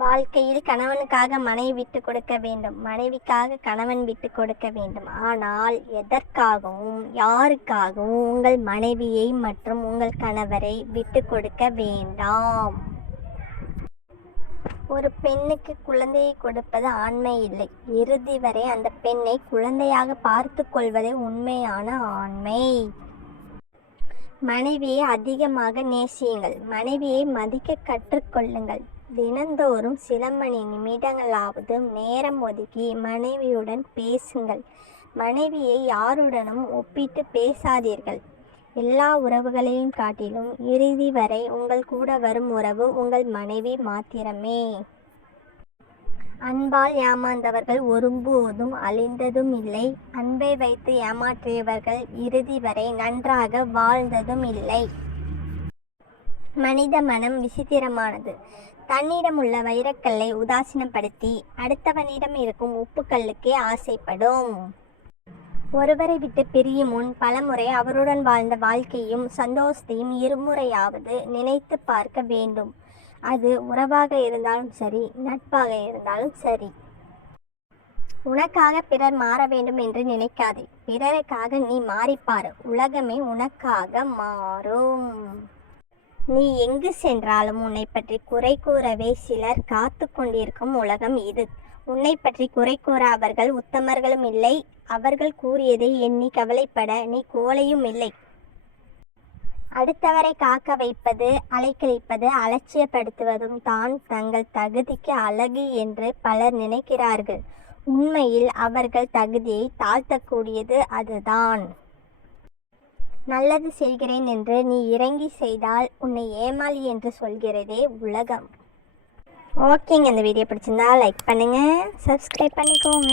வாழ்க்கையில் கணவனுக்காக மனைவி விட்டு கொடுக்க வேண்டும், மனைவிக்காக கணவன் விட்டு கொடுக்க வேண்டும். ஆனால் எதற்காகவும் யாருக்காகவும் உங்கள் மனைவியை மற்றும் உங்கள் கணவரை விட்டு கொடுக்க வேண்டாம். ஒரு பெண்ணுக்கு குழந்தையை கொடுப்பது ஆண்மை இல்லை, இறுதி வரை அந்த பெண்ணை குழந்தையாக பார்த்து கொள்வதே உண்மையான ஆண்மை. மனைவியை அதிகமாக நேசியுங்கள், மனைவியை மதிக்க கற்றுக்கொள்ளுங்கள். தினந்தோறும் சில மணி நிமிடங்களாவது நேரம் ஒதுக்கி மனைவியுடன் பேசுங்கள். மனைவியை யாருடனும் ஒப்பிட்டு பேசாதீர்கள். எல்லா உறவுகளையும் காட்டிலும் இறுதி வரை உங்கள் கூட வரும் உறவு உங்கள் மனைவி மாத்திரமே. அன்பால் ஏமாந்தவர்கள் ஒருபோதும் அழிந்ததும் இல்லை, அன்பை வைத்து ஏமாற்றியவர்கள் இறுதி வரை நன்றாக வாழ்ந்ததும் இல்லை. மனித மனம் விசித்திரமானது. தன்னிடம் உள்ள வைரக்கல்லை உதாசீனப்படுத்தி அடுத்தவனிடம் இருக்கும் உப்புக்கல்லுக்கே ஆசைப்படும். ஒருவரை விட்டு பிரியும் முன் பலமுறை அவருடன் வாழ்ந்த வாழ்க்கையும் சந்தோஷத்தையும் இருமுறையாவது நினைத்து பார்க்க வேண்டும். அது உறவாக இருந்தாலும் சரி, நட்பாக இருந்தாலும் சரி. உனக்காக பிறர் மாற வேண்டும் என்று நினைக்காதே, பிறருக்காக நீ மாறிப்பார், உலகமே உனக்காக மாறும். நீ எங்கு சென்றாலும் உன்னை பற்றி குறை கூறவே சிலர் காத்து கொண்டிருக்கும் உலகம் இது. உன்னை பற்றி குறை கூற அவர்கள் உத்தமர்களும் இல்லை, அவர்கள் கூறியதை எண்ணி கவலைப்பட நீ கோழையும் இல்லை. அடுத்தவரை காக்க வைப்பது, அலைக்கழிப்பது, அலட்சியப்படுத்துவதும் தான் தங்கள் தகுதிக்கு அழகு என்று பலர் நினைக்கிறார்கள். உண்மையில் அவர்கள் தகுதியை தாழ்த்தக்கூடியது அதுதான். நல்லது செய்கிறேன் என்று நீ இறங்கி செய்தால் உன்னை ஏமாளி என்று சொல்கிறதே உலகம். ஓகேங்க, இந்த வீடியோ பிடிச்சிருந்தா லைக் பண்ணுங்கள், சப்ஸ்கிரைப் பண்ணிக்கோங்க.